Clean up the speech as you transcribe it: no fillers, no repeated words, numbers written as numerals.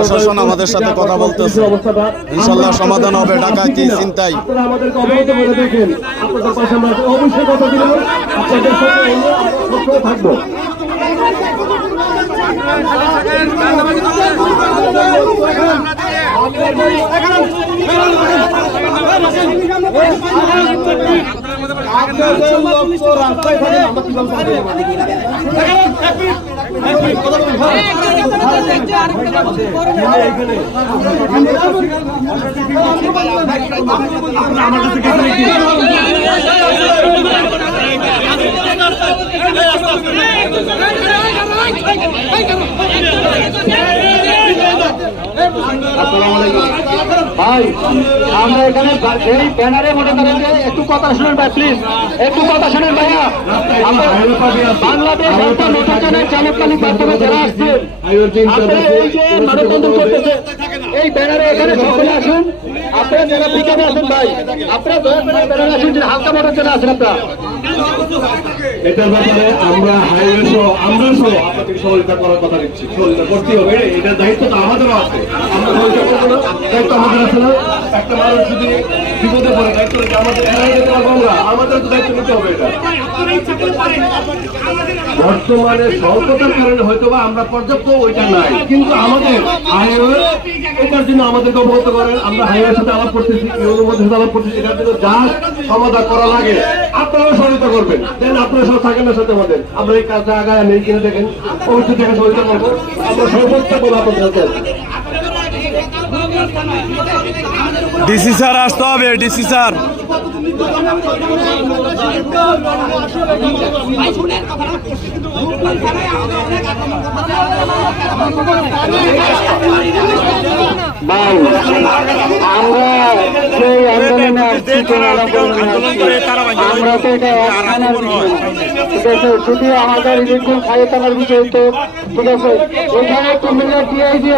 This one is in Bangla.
প্রশাসন আমাদের সাথে কথা বলতেছে, ইনশাল্লাহ সমাধান হবে। ডাকাতি চিন্তাই আপনারা আমাদেরকে অবগত করে দেখেন, আপনাদের পাশে আমরা অবশ্যই কথা দিলাম, আপনাদের সাথে আমরা সবসময় থাকবো। ভাই আমরা এখানে এই ব্যানারে মোটে একটু কথা শুনেন ভাই, প্লিজ একটু কথা শুনেন ভাইয়া। বাংলাদেশ নতুনের চালক মালিক মাধ্যমে যারা আসছেন, এই যে মানববন্ধন করতেছে এই ব্যানারে এখানে সকলে আসুন। আপনারা যারা বিকেলে আসেন ভাই, আপনারা দয়া করে ব্যানারে আসুন, যে হালকা মোটর জন্য আসেন আপনারা। এটার ব্যাপারে আমরা হাইওয়ে সহ আমরা সহ আপনাদের সহযোগিতা করার কথা দিচ্ছি, সহযোগিতা করতেই হবে। এটার দায়িত্ব তো আমাদেরও আছে, আমরা সহযোগিতা করবো না, দায়িত্ব আমাদের আছে না? একটা মানুষ যদি বিপদে পড়ে দায়িত্ব আমাদের এড়াই যেতে পারবো আমরা, আমাদের তো দায়িত্ব নিতে হবে। এটা বর্তমানে স্বল্পতার কারণে হয়তো বা আমরা পর্যাপ্ত ওইটা নাই, কিন্তু আমাদের হাইওয়ে এটার জন্য আমাদেরকে অবগত করেন। আমরা হাইওয়ের সাথে আলাপ করতেছি, ইউনিভার্সিটির সাথে আলাপ করতেছি, এটার জন্য যা সমাধান করা লাগে আপনারাও সহযোগিতা করবেন। দেন আপনারা সব থাকেন না সাথে আমাদের, আমরা এই কাজটা আগায় নেই কিনে দেখেন, অবশ্যই থেকে সহযোগিতা করবো। আমরা সর্বোচ্চ বলে আপনাদের সাথে ডিসি স্যার আসতে হবে, ডিসি স্যার। আমরা সেই আন্দোলনে আমরা তো এটা ঠিক আছে, শুধু আমাদের ইলেকট্রিক খাইয়ে টানার বিষয় তো ঠিক আছে। এখানে কুমিল্লা টিআইজি